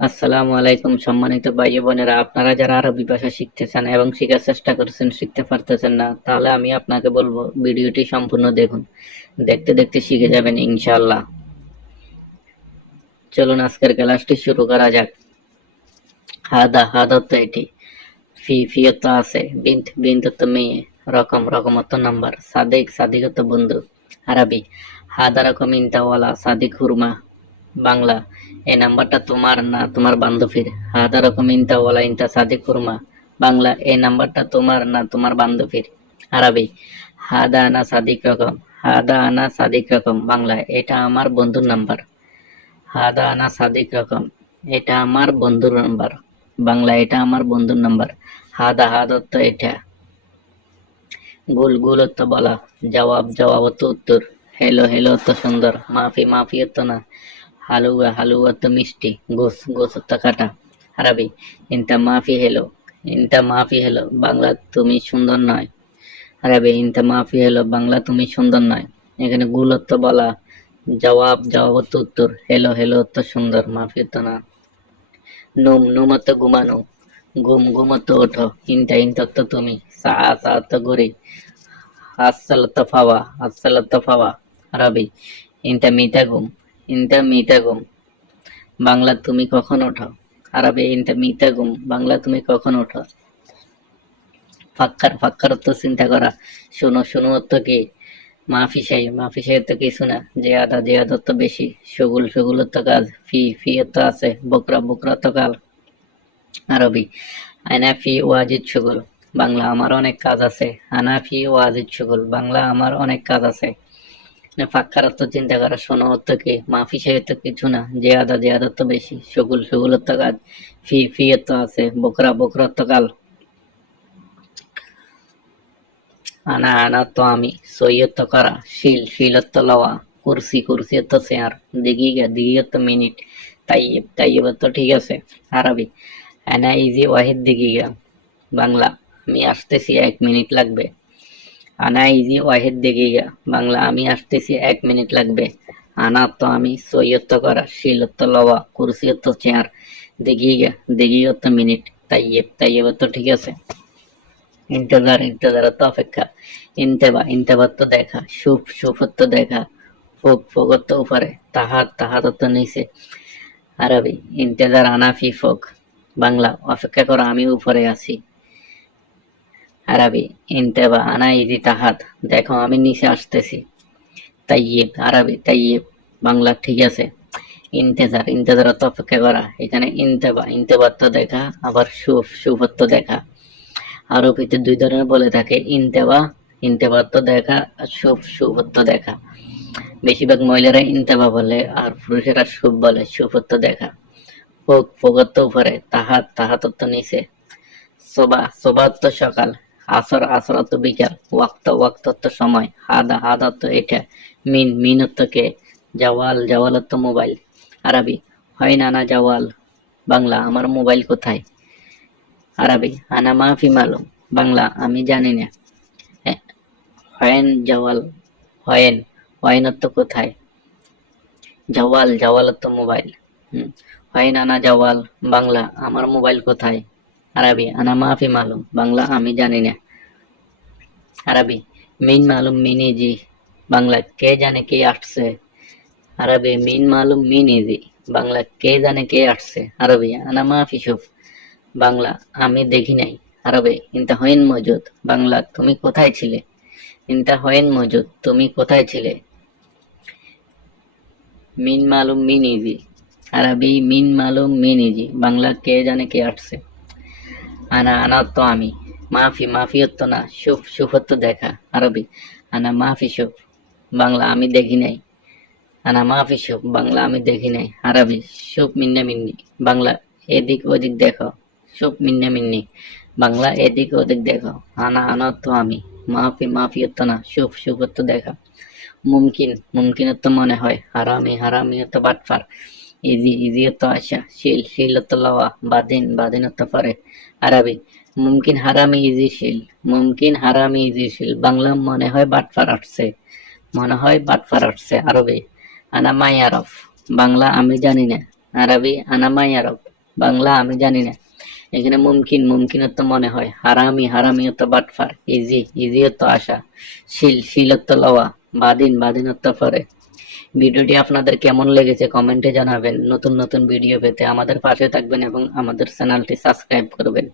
আসসালামু আলাইকুম সম্মানিত ভাই বোনেরা, আপনারা যারা আরবি ভাষা শিখতে চান এবং শেখার চেষ্টা করছেন, শিখতে পারতেছেন না, তাহলে আমি আপনাকে বলবো ভিডিওটি সম্পূর্ণ দেখুন। দেখতে দেখতে শিখে যাবেন ইনশাআল্লাহ। চলুন আজকের ক্লাসটি শুরু করা যাক। হাদা হাদা তো এটি, ফি ফিয়ত আছে, বিন্ত বিন্ত তো মেয়ে, রকম রকম তো নাম্বার, সাদিক সাদিক তো বন্ধু। আরবি হাদা রকম ইনতাওয়ালা সাদিক হুরমা। বাংলা এই নাম্বারটা তোমার না তোমার বান্ধবীর। হাদা রকম ইনতা ওয়ালা ইনতা সাদিক হুরমা। বাংলা এই নাম্বারটা তোমার না তোমার বান্ধবীর। আরবি হাদা আনা সাদিক রকম, হাদা আনা সাদিক রকম। বাংলা এটা আমার বন্ধুর নাম্বার। হাদা আনা সাদিক রকম, এটা আমার বন্ধুর নাম্বার। বাংলা এটা আমার বন্ধুর নাম্বার। হাদা হাদা তো এটা। গুল গুল অর্থ বলা, জবাব জবাব অর্থ উত্তর, হেলো হেলো অর্থ সুন্দর, মাফি মাফি অর্থ না, হালুয়া হালুয়া অর্থ মিষ্টি, গোস গোস অর্থ কাটা। আরবি ইনতা মাফি হেলো, ইনতা মাফি হেলো। বাংলা তুমি সুন্দর নয়। আরবি ইনতা মাফি হেলো, বাংলা তুমি সুন্দর নয়। এখানে গুল অর্থ বলা, জবাব জবাব অর্থ উত্তর, হেলো হেলো অর্থ সুন্দর, মাফি অর্থ না। নুম নুম অর্থ ঘুমানো, ঘুম ঘুম অর্থ ওঠো, ইনতা ইনতা অর্থ তুমি, সা সা অর্থ ঘড়ি, আসসালাত্তাফাওয়া আসসালাত্তাফাওয়া। আরবি ইনতা মিতা ঘুম, ইনতা মিতা ঘুম। বাংলা তুমি কখন ওঠো। আরবি ইনতা মিতা ঘুম, বাংলা তুমি কখন ওঠো। ফাক্কার ফাক্কার অর্থ চিন্তা করা, শোনো শোনো অর্থ কি, মাফি শাই মাফি শাই অর্থ কিছু না, জেয়াদা জেয়াদা অর্থ বেশি, সগুল সগুল অর্থ কাজ, ফি ফি অর্থ আছে, বকরা বকরা অর্থ কাল। আরবি আনা ফি ওয়াজিদ শুগল। বাংলা আমার অনেক কাজ আছে। আনা ফি ওয়াজিদ শুগল, বাংলা আমার অনেক কাজ আছে। ফাক্কার অর্থ চিন্তা করা, শোনো অর্থ কি, মাফি সেই অর্থ কিছু না, জেয়াদা জেয়াদা অর্থ বেশি, সগুল সগুল অর্থ কাজ, ফি ফি অর্থ আছে, বকরা বকরা অর্থ কাল। আনা আনা তো আমি, সই অর্থ করা, শিল শিল অর্থ লওয়া, কুরসি কুরসি অর্থ চেয়ার, দিগিগা দিগি অর্থ মিনিট, তাইয়েব তাইয়েব অর্থ ঠিক আছে। আরবি আনা ইজি ওয়াহিদ দিগিগা। বাংলা আমি আসতেছি 1 মিনিট লাগবে। আনা ইজি ওয়াহিদ দিগিগা। বাংলা আমি আসতেছি 1 মিনিট লাগবে। আনা তো আমি, সৈয়ত করা, শিলত লওয়া, কুরসিয়ত চেয়ার, দিগিগা দিগিগত মিনিট, তাইয়েব তাইয়েব তো ঠিক আছে। ইন্তজার ইন্তজার তো অপেক্ষা, ইন্তেবা ইন্তেবা তো দেখা, সুপ সুপ তো দেখা, ফোক ফোক তো উপরে, তাহার তাহার তো নিচে। আরবি ইন্তেজার আনা ফি ফোক। বাংলা অপেক্ষা করো আমি উপরে আছি। আরবি ইনতেবা আনা ইজি তাহাত, দেখো আমি নিচে আসতেছি। তাইয়েব আরবি তাইয়েব, বাংলা ঠিক আছে। ইন্তেজার ইন্তেজার অর্থ অপেক্ষা করা, এখানে ইনতেবা ইনতেবা তো দেখা, আবার সুফ সুফ অর্থ দেখা। আরবিতে 2 ধরনের বলে থাকে, ইনতেবা ইনতেবা তো দেখা, আর সুফ সুফ অর্থ দেখা। বেশিরভাগ মহিলারা ইনতেবা বলে আর পুরুষেরা সুফ বলে, সুফ অর্থ দেখা। ফোক ফোক অর্থ উপরে, তাহাত তাহাত অর্থ নিচে। সোবা সোবা অর্থ সকাল, আসর আসর অর্থ বিকাল, ওয়াক্ত ওয়াক্ত অর্থ সময়, হাদা হাদা অর্থ এটা, মিন মিন অর্থ কে, জাওয়াল জাওয়াল অর্থ মোবাইল। আরবি হয় নানা জাওয়াল। বাংলা আমার মোবাইল কোথায়। আরবি আনা মাফি মালুম। বাংলা আমি জানি না। হয়েন জাওয়াল, হয়েন হয়েন অর্থ কোথায়, জাওয়াল জাওয়াল অর্থ মোবাইল। হয় নানা জাওয়াল। বাংলা আমার মোবাইল কোথায়। আরবি আনা মাফি মালুম। বাংলা আমি জানি না। আরবি মিন মালুম মিন ইজি। বাংলা কে জানে কে আসছে। আরবি মিন মালুম মিন ইজি। বাংলা কে জানে কে আসছে। আরবি আনা মাফি শুফ। বাংলা আমি দেখি নাই। আরবি ইনতা হইন মজুদ। বাংলা তুমি কোথায় ছিলে। ইনতা হইন মজুদ, তুমি কোথায় ছিলে। মিন মালুম মিন ইজি। আরবি মিন মালুম মিন ইজি। বাংলা কে জানে কে আসছে। আনা আনা তো আমি, মাফি মাফি অর্থ না, সুফ সুফ অর্থ দেখা। আরবি আনা মাফি সুফ। বাংলা আমি দেখি নাই। আনা মাফি সুফ। বাংলা আমি দেখি নাই। আরবি সুফ মিন্না মিন্নি। বাংলা এদিক ওদিক দেখো। সুফ মিন্না মিন্নি। বাংলা এদিক ওদিক দেখো। আনা আনা তো আমি, মাফি মাফি অর্থ না, সুফ সুফ অর্থ দেখা। মুমকিন মুমকিন অর্থ মনে হয়, হারামি হারামি অর্থ বাটফার, ইজি ইজি অর্থ আশা, শিল শিল অর্থ লওয়া, বাদিন বাদিন অর্থ পারে। আরবি মুমকিন হারামি ইজি শিল। মুমকিন হারামি ইজি শিল। বাংলা মনে হয় বাটফার আসছে, মনে হয় বাটফার আসছে। আরবি আনা মাই আরফ। বাংলা আমি জানি না। আরবি আনামাই আরব, বাংলা আমি জানি না। এখানে মুমকিন, মুমকিনত্ব মনে হয়, হারামি, হারামিয়ত বাটফার, ইজি, ইজিয়ত আশা, শিল, শিলত্ব লওয়া, বাদিন, বাদিনত্ব পরে। ভিডিওটি আপনাদের কেমন লেগেছে কমেন্টে জানাবেন। নতুন নতুন ভিডিও পেতে আমাদের পাশে থাকবেন এবং আমাদের চ্যানেলটি সাবস্ক্রাইব করবেন।